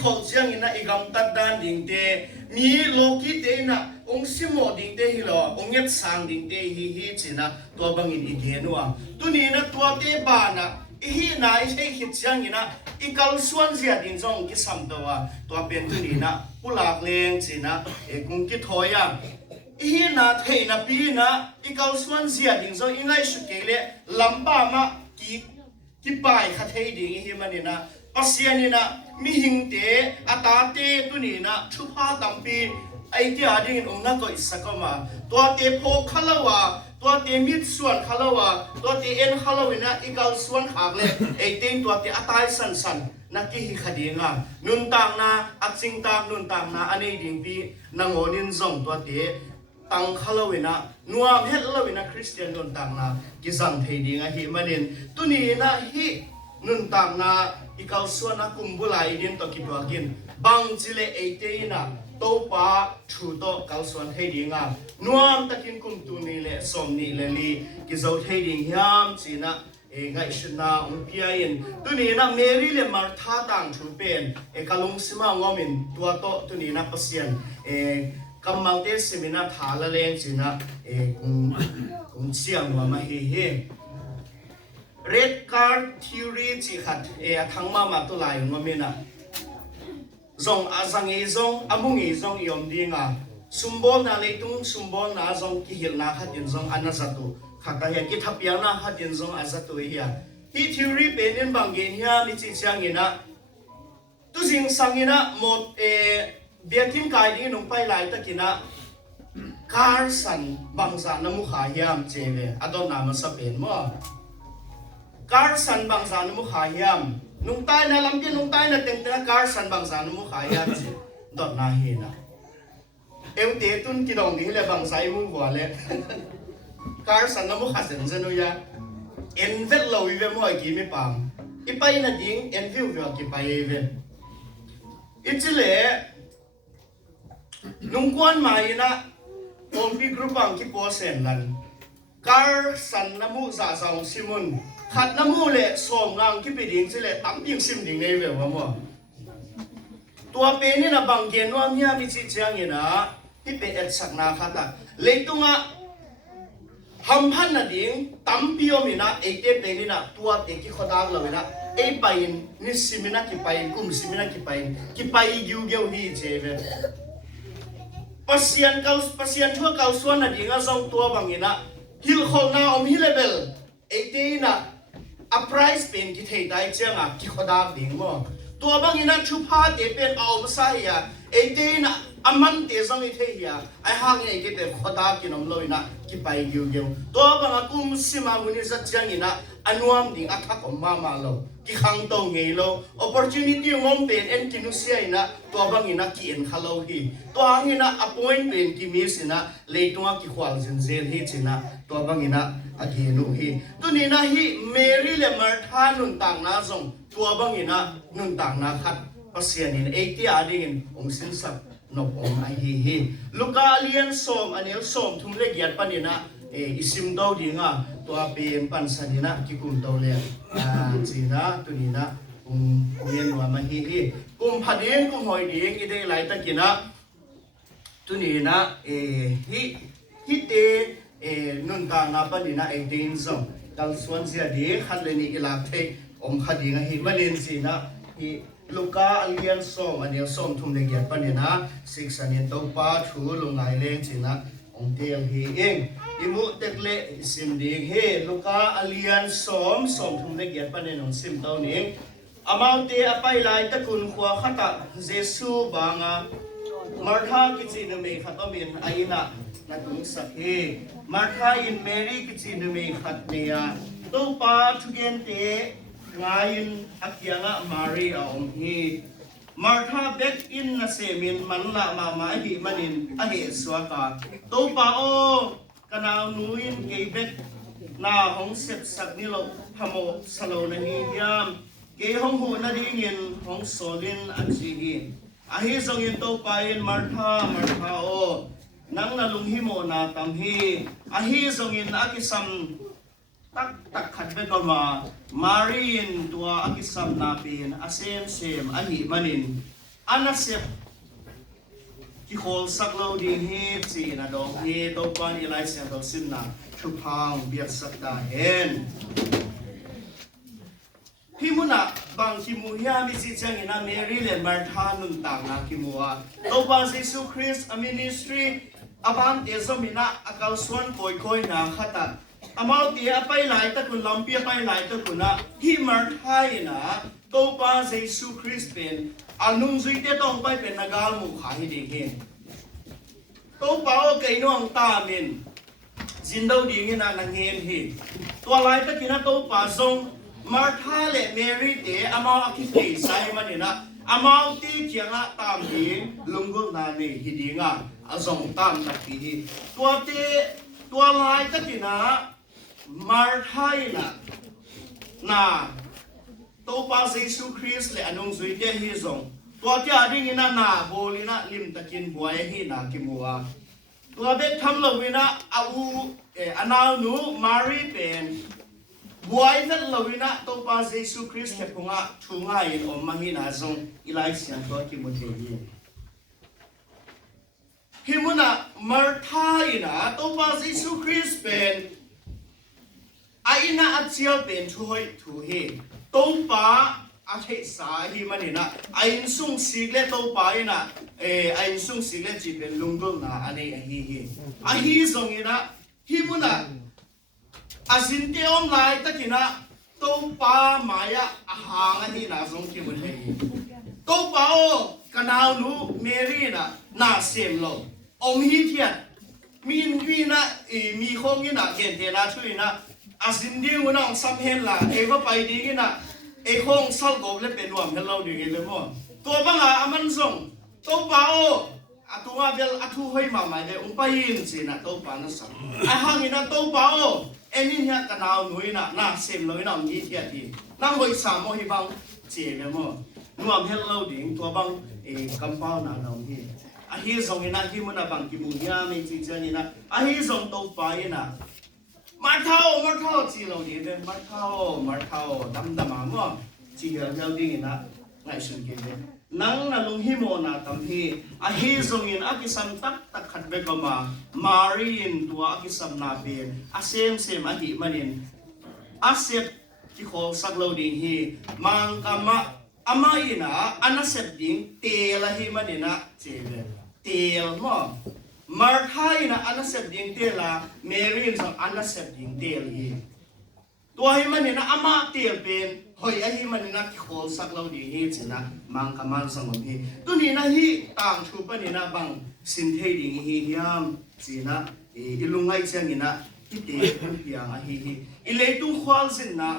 khol chiang ina igam tat dan ding te mi loki te na ong simo ding te hi lo ong yat sang ding te hi china to bangin igenwa tuni na to te ba na hi na i sei hit chiang ina ikal suan zia ding jong ki sam to wa to pen tuni na pulak leng china e kung ki thoya hi na thei na pi na ikal suan zia ding jong ingai su ke le lamba ma ki pai kha thei ding hi manina pasianina mi hingte atate tunina thupa tampi ai ti ading ongna ko isakama to te pho khalawa to te mit suan khalawa to te en khalawina ikal suan khagle ei ten to te atai san san na ki hi khadinga nun tang na aching tang nun tang na anei ding pi nangonin zong to te tang khalawina nuam het lawina christian nun tang na ki zang thei dinga hi manin tunina hi nun tang na ikaw suana kumbulai din to kitwagin bang chile eiteina topa thuto kalsuan heidinga nuam takin kumtuni le somni le li kizo heiding hiam china e ngai shna umpiain tunina mary le martha tang thupen e kalung sima ngomin tuato tunina pasien e kamangte semina thala leng china e kung chiang ma he red card theory chi khat e thangma ma to lai ngomena zong azang e zong amung e zong yom dinga sumbol na leitung sumbol na zong ki hil na khat in zong anazatu khata ya ki thapiang na khat in zong azatu ya hi theory penin banggen ya mi chi chiang ina tu jing sangina mot e biakin kai ni nong pai lai takina Carson bangsa na mukha hiam cheve adon nama sa pen mo Carson bangsa na mukha hiam nung tay na lampi nung tay na tengtena Carson bangsa na mukha hiam dot na hina ew te tun kidong di le bangsa imu wale Carson na mukha sen zeno ya envet lo ive mo ki mi pam ipai na ding enview vyo ki pai ive ichile nung kuan mai na Olpi group ang ki po sen lan Carson na mu sa saung simon khat na mu le som ngang ki piding chile tam ping sim ding nei ve mo tua pe ni na bang gen wa mia mi chi chiang ina hi pe et sak na khata leitunga ham phan na ding tam pio mi na e te pe ni na tua te ki khodag lo na e pain ni simina ki pain kum simina ki pai giu giu hi cheve pasian thua kal suan na dinga zong tua bangina hil khol na om hi level e te na a price pen ki thei dai changa ki khoda ding mo to bang ina thu pha te pen aw sa ya e te na aman te zong i thei ya ai hang e ke te khoda ki nom loina ki pai giu giu to bang akum sima muni za chang ina anuam ding athak om ma lo ki khang to ngei lo opportunity ngom pen en kinusia ina to bang ina ki en khalo hi to hang ina appointment ki mi sina leitunga ki khwal zen zel hi china to bang ina agenu hi tunina hi Mary le Martha nun tang na zong tua bangina nun tang na khat pasianin 80 ading ong sin sap no om ai hi Luka lian som anel som thum le giat panina e isim do dinga to apen pan sanina ki kum to le china tunina yen wa ma hi kum phading kum hoi ding ide lai takina tunina hi te nun ta na panina 18 zong kal suan sia de khaleni ilak the om khadinga hi malin sina hi Luka alian som anel som thum le giat panina 6 anin to pa thu lungai leng china ong tel hi eng imu tekle sim ding he Luka alian som thum le giat panin ong sim taw ning amau te apai lai ta kun khwa khata Jesu banga Martha kichi me khatomin aina na tung sakhe Martha in Mary kichi me khat meya to pa thugen te ngain akyanga Mary om hi Martha back in na semin manla mama hi manin ahe swaka to pa o kanao nuin ke back na hong set sak ni lo phamo salo na hi yam ke hong hu na dingin hong solin achi hi ahi zongin to pa in Martha o nang nalunghi mo na tamhi ahi zongin akisam tak khat be ko ma Marin tua akisam na pin asem sem ahi manin อันนั้นเสียที่โคลสักโลดีฮีจีนะดองฮีตัวปานอีไลเสียงตัวสินนะชุบพังเบียดสักดาเห็นพี่มุนะบางคิมูยามิจิจังอินะเมรีเลมาร์ธานุนต่างนะคิมัวตัวปานเยซูคริสต์อมินิสทรีอาบันเอซมินะอากาศส่วนคอยนะขัดอามาตีอไปหลายตะกุนลำเปียไปหลายตะกุนนะฮิมาร์ธานะตัวปานเยซูคริสต์เป็นอันนุ่งสุยเตต้องไปเป็นนักการมุขายดีเห็นตัวเปล่าเกยน้องตามินจินดาวดีเงินนังเงินเฮตัวลายตะกินตัวป่าทรงมาร์ธาและเมรี่เตอามาอคิเตใส่มันนี่นะอามาตีเจียงะตามดีลุงกุนานีฮิดีงาอาทรงตามตะกี้ตัวลายตะกินมาร์ธาน่ะตัวป่าเยซูคริสต์และอนุสุยเตฮิทรงตัวที่อาดิ่งน่ะนาโบลินะลิมตะกินบัวฮีนาคิมัวตัวเด็กทำลวินะอาวูอนานูมารีเป็นบัวนั่นลวินะตัวปาเยซูคริสต์เก็บงะทุ่งให้อมมาฮีนาซงอิไลเซียนตัวคิมุเทียฮิมุนะมาร์ทายนะตัวปาเยซูคริสต์เป็นไอ้น่าอัจฉริยะเป็นช่วยถูเฮตัวปาอาเทสาฮีมันนี่นะไอ้สุ่งสิเกลตัวไปนะไอ้สุ่งสิเกลจีเป็นลุงกุนะอันนี้ฮีทรงนี่นะฮีมุนะอาสินเตียมไลตะกินะตัวปามายะอาหางอันนี้นะทรงที่มันเฮตัวปาโอกันเอาหนูเมรีนะน่าเสียมโลอมฮีเทียนมีนะมีคงนี่นะเกณฑ์เทนะช่วยนะอาสินเดียวนะสัมเพลละก็ไปดีนี่นะคงสัลกบเล็บเป็นรวมกันเราดีเลยมั้งตัวบังอามันส่งตัวเปล่าตัวเบลตัวให้มาใหม่เลยไปยินสินะตัวปานั่นสั่งหางนี่นะตัวเปล่านี่เนี่ยกันเอาหนุ่ยนะน่าเสียมเลยนะมีเทียดีนั่งหอยสามให้บังเจี๋ยเลยมั้งรวมให้เราดีตัวบังกำเป้าหนาเราที่ฮีส่งนี่นะที่มันบังกิบุญยาไม่จริงจังนี่นะฮีส่งตัวไปนะมาเท่าจีเราดีเลยมาเท่าดำมามั่งจีเราดีนะไงสุดเกเลยนั่งน่ะลุงฮิโมนะตั้มฮีฮีทรงอินกิสัมตักขัดเบกมารีนตัวกิสัมนาเป็นเซมฮีมันอินเซฟที่เขาสักเราดีฮีมังกามะอามาอินะอันนั้นเซฟดิ้งเตลฮีมันอินะเจเลยเตลมั่งมาร์ทายนะอันนั้นเสพดิ้งเตล่ะเมรีนสั่งอันนั้นเสพดิ้งเตลีตัวให้มันเนี่ยนะอามาเตลเป็นหอยไอ้ให้มันเนี่ยนะที่โคสักเราดีฮีสินะมังกามันสังมฮีตัวนี้นะฮีต่างชูปนี่นะบางสินเทดิ้งฮียามสินะอีลุงไงเชียงนี่นะที่เตะเพียงฮีอีเลยตุ้งควาลสินนะ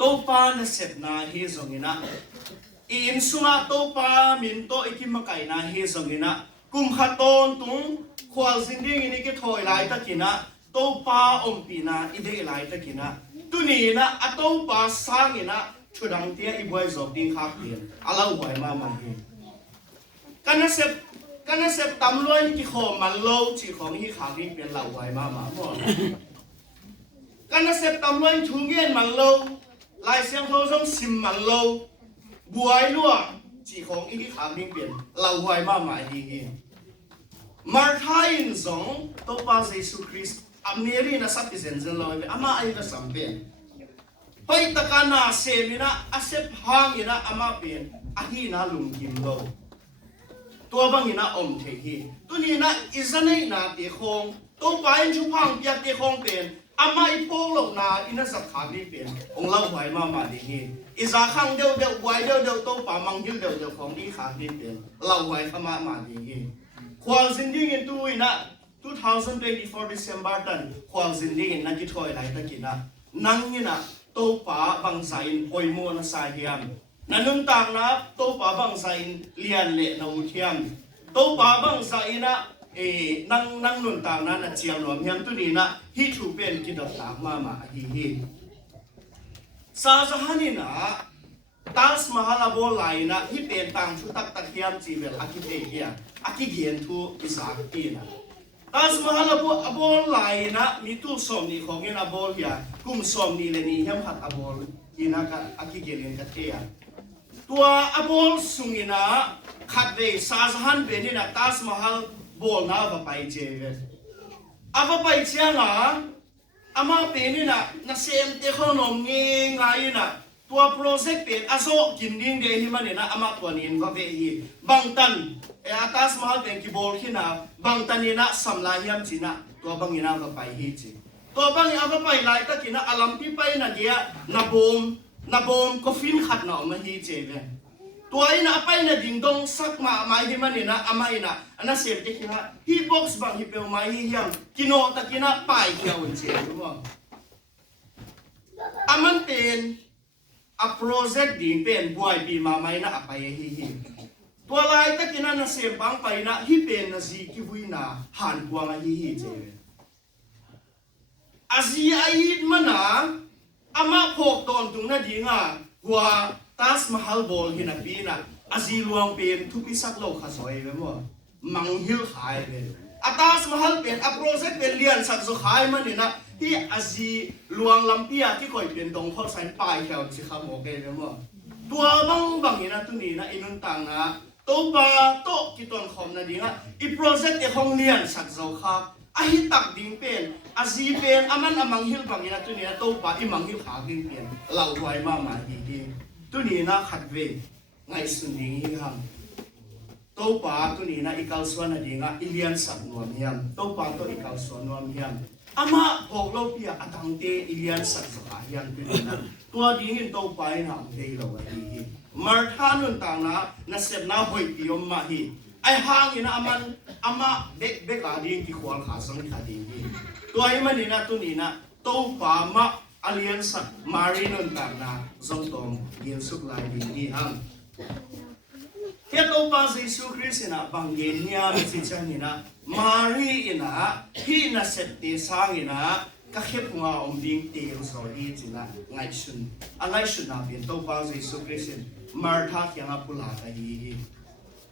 ตัวปานเสพนะฮีส่งนี่นะอินสุงาตัวปามินโตอีกิมไก่นะฮีส่งนี่นะกุมขัดตนตุงควาสินดิ้งนี่ก็ถอยไหลตะกินะตัวปาอมปีนะอีเดไหลตะกินะตัวนี้นะตัวปาสร้างนี่นะชุดังเตียอีบวยจบดิ้งขับเดียอาลาไหวมามันเองกันนะเสพตำล้วนที่ขอมันโลจีของที่ขาดิ้งเป็นเหล่าไหวมาหมดกันนะเสพตำล้วนทุ่งเงี้ยมันโลลายเสียงโทรส่งซิมมันโลบวยลั่วจีของอีที่ขาดิ้งเป็นเหล่าไหวมาหมายดีเองมาร์ทายน์สองตัวปาเยซูคริสต์อเมริน่าสักที่เซนเซนเราอามาไอ้ก็สัมเป็นไปตะการนาเซมินะอาเซฟหางยินะอามาเป็นอาฮีน่าลุงกิมโลตัวบางยินะอมเทฮีตัวนี้นะอิสเนน่าเตะคงตัวไปชุบพังเปียกเตะคงเป็นอามาอีโพกหลงนาอินะสักขาดีเป็นองเราไหวมาดีฮีอิสาขังเดียวไหวเดียวตัวป่ามังยิเดียวของดีขาดีเป็นเราไหวขมาดีฮีความสิ่งที่เงินตัวนะ2024 December ตันความสิ่งที่เงินนักกิจถอยไหลตะกินะนั่งเงินนะตัวป่าบางสายปอยมัวนะสายเทียมนั่นนุ่งต่างนะตัวป่าบางสายเลียนเละนะอุเทียมตัวป่าบางสายนะนั่งนุ่งต่างนั้นนะเจียวหลวมเฮียมตัวนี้นะฮิทูเป็นกิจตามมาฮิซาซาฮันินะตัสมหาลาโบไลนะที่เป็นต่างชุดตักเทียมจีเวลอากิเตียอากิเกียนทูอิสากีนะตัสมหาลาโบไลนะมีตู้สมนีของเงินอโบเฮียกุมสมนีเลนีเฮียมหัดอโบกินะกะอากิเกียนกันเทีย ตัวอโบลสุงินะขัดเวซาสฮันเป็นนี่นะตัสมาฮัลบอลนะว่าไปเจเวอาว่าไปเชียงอ่ะอามาเป็นนี่นะนักเซมเตะขนมเงี้ยไงนะตัวโปรเจกต์เป็นอาโซกินดิ้งเดฮิมันนี่นะอามาตัวนี้ก็เวฮีบางตันอาตัสมาฮัลเป็นกีบอลขึ้นนะบางตันนี่นะสัมลายยามจีนะตัวบางนี่นะก็ไปฮีจีตัวบางนี่อาว่าไปไล่ตะกี้นะอาลัมพีไปนะเดียนาบอมก็ฟินขัดหน่อมาฮีเจเวตัวไอ้น่ะไปน่ะดิ่งดงสักมาไม่ให้มันนี่นะอาไม่น่ะอันนั้นเสียบที่ขี้นะฮีบ็อกซ์บางฮีเปลไม่ฮียังกินโอตะกี้นะไปเขียวเจียรู้มั้งอามันเป็นa project ดิ่งเป็นบวยปีมาไม่นะไปฮีตัวลายตะกี้นะน่ะเสียบบางไปนะฮีเป็นน่ะซีกิวุยนะหันกวางฮีเจอาซีไอ้มันนะอามาพกตอนตรงนั้นดิ่งอ่ะหัวตัสมาฮัลบอลหินาปีนะอาซีลวงเป็นทุกพิสักโลกข้าสวยไปมั้งมังฮิลขายไปอาตัสมาฮัลเป็นอัปโรเซตเป็นเลียนสักสุขายมันนี่นะที่อาซีลวงลำปีอะที่คอยเป็นตรงข้อสายปลายแถวสิขโมกไปมั้งตัวบางนี่นะตัวนี้นะอินุนตังนะตัวปาโตกิตอนคอมนะดิ่งอ่ะอีโปรเซตเอของเลียนสักสุขะอาฮิตักดิ่งเป็นอาซีเป็นอามันอามังฮิลบางนี่นะตัวนี้นะตัวปาอีมังฮิลขาดิ่งเป็นเหล่าไว้มาดีตัวนี้นะขัดเวไงสุนีฮัมตัวป่าตัวนี้นะอีกาลส่วนนั่นเองอ่ะอิเลียนสักนวมเฮียมตัวป่าตัวอีกาลส่วนนวมเฮียมอามาบอกเราเปียอัตังเตอิเลียนสักสกาเฮียมตัวนี้นะตัวดีเห็นตัวไปนะเดี๋ยวเราไว้ดีมาร์ทานุนต่างนะนัสเซบนาหอยปีอมมาฮีไอห่างนี่นะอามาเบกอาดีนที่ขวานขาสังขาดีตัวไอ้มันนี่นะตัวนี้นะตัวป่ามาAlliance Marinon Tarna Zongtong Yin Suklai Di Ham Keto pa Jesu Christ na banggen niya message nina Mari ina hi na septe sang ina kakhep nga ding te so hi china ngai sun na bin to pa Jesu Christ Martha kya nga pula ta hi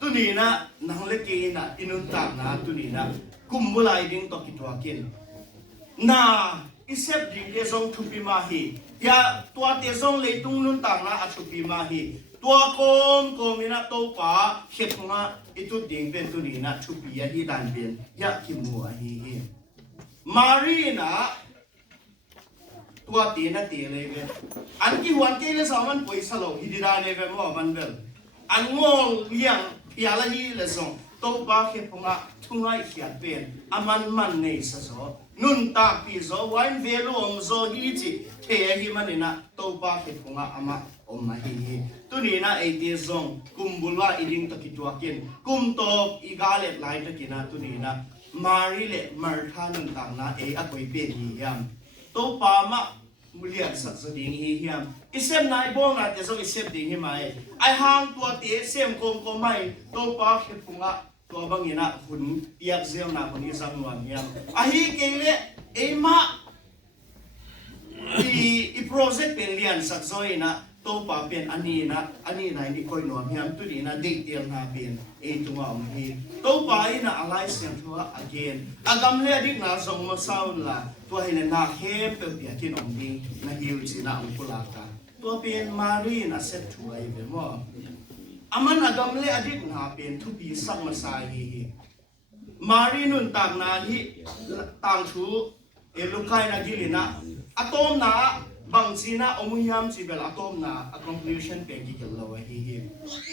tunina nangleke na inunta na tunina kumbulai ding to kitwakin na isep ding te zong thupi mahi ya tua te zong leitung nun tang na athupi mahi tua kom ina to pa khepnga itu ding ben tu ni na thupi ya hi dan ben ya kimu a hi marina tua te na te le be an ki wan ke le saman poisa lo hi dira le be mo man bel an ngol yang ya la hi le zong to pa khepnga thungai khiat ben aman nei sa so nun ta pi zo wan velu om zo hi chi the hi manina to pa ke khunga ama om ma hi tu ni na e de zong kumbulwa iding to kitwakin kum to igalet lai ta kina tu ni na mari le martha nun tang na e a koi pe hi yam to pa ma muliat sat so ding hi hiam isem nai bong na te zo isem ding hi mai ai hang tua te sem kom mai to pa ke khungaตัวบางอย่างนะคุณเปียกเสียงนะคนนี้สังวนเนี่ยอาฮีเกลเอมาอีโปรเจกต์เป็นเรียนสักซอยนะตัวป่าเป็นอันนี้นะอันนี้ไหนนี่คอยหนวดเนี่ยตัวนี้นะเด็กเตียงนาเป็นตัวอมฮีตัวป่าอีนะอะไรเสียงทัวร์ again อากำเลียดิกนะสงมาเศร้าละตัวเห็นนะเข้มเป็นเปียกินอมดีนะฮิวจีนะอุปลากาตัวเป็นมารีนะเซ็ตทัวร์เป็นว่าอามันอากำเลียดิกนะเป็นทุบีสักมาสายฮีมารีนุนต่างนาฮิต่างชูลูกไก่นากิลินะอะตอมนะบางทีนะอมุยามจีเบลอะตอมนะ conclusion เป็นกี่กิโลฮี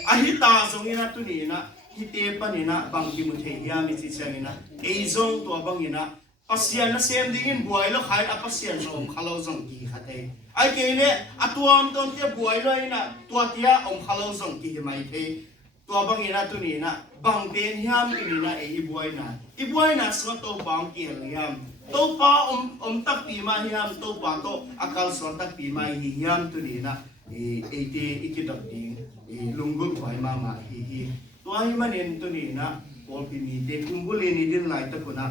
อะฮิตาจงอินะตุนีนะฮิเตปนีนะบางทีมุเทียมิจิเซมินะเอจงตัวบางอินะปัสยานะเซมดิ่งบัวแล้วขายอะปัสยาจงขลุ่จงกี่ขัดเอไอเกเนอะตัวมต้นเทียบัวเลยนะตัวเทียขลุ่จงกี่ไม่เทตัวบางอินะตุนีนะบางเป็นยามตุนีนะเออีบัวนะสกัดตัวบางเกี่ยวยามตัวป้าตักปีมาฮิยามตัวป้าตัวอากาศสวนตักปีมาฮิยามตุนีนะเอเตอีกิตักดิงลุงกุลไว้มาฮิตัวฮิมันเอ็นตุนีนะพอปีนี้เด็กคุมบุลีนี่ดินไหลตะกุนะ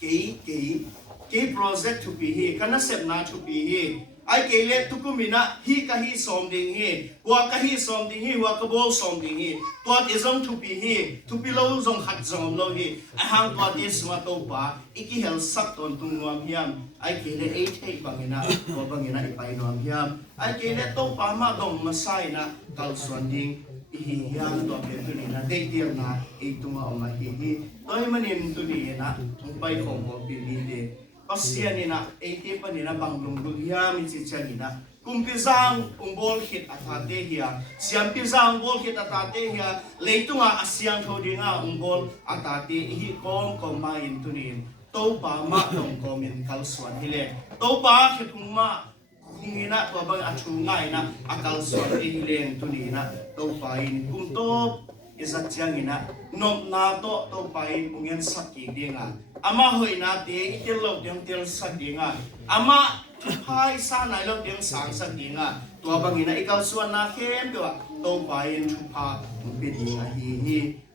เก๋โปรเจกต์ทุกปีฮิคณะเสพนาทุกปีฮิ ai kele tukumina hi ka hi som ding hi wa ka hi som ding hi wa ka bol som ding hi to te zong thupi hi thupi lo zong khat zong lo hi a hang to te sma to pa iki hel sak ton tung nuam hiam ai kele ei thei bangina ko bangina i pai nuam hiam ai kele to pa ma dong ma sai na kal suan ding hi hiam to pe tu ni na dei tiam na ei tunga oma hi toy manin tu ni na tung pai khom mo pi ni de pasianina ate panina banglung duhia mi chichanina kumpizang umbol hit atate hia siam pizang bol hit atate hia leitunga asiang thodinga umbol atate hi kom koma intunin to pa ma dong komin kalswan hile to pa khithuma khungina to bang achungai na akal swan hileng tunina to pa in kumto izat changina nom na to pa in ungen sakki dinga ama hoina te itil lo ding til sakdinga ama phai sa nai lo ding sang sakdinga to bangina ikal suan na khem do to pain thupa pidinga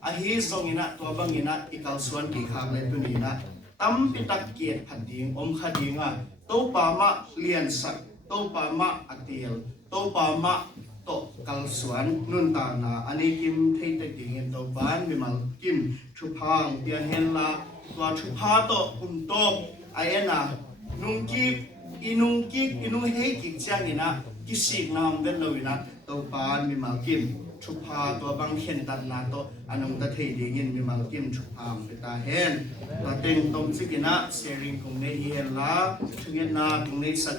a hi zongina to bangina ikal suan ki khak le tunina tam pitak kiet phading om khadinga to pa ma lian sak to pa ma atil to pa ma to kal suan nun ta na ani kim thei te ding to ban mi mal kim thupang pia hen la tua thupa to kum to ayana inung hei ki changina kisik nam den loina to pan mi mal kim thupa to bang hen tan na to anong ta thei dingin mi mal kim thupa peta hen ta teng tom sikina sharing kung nei hi la thungen na kung nei sak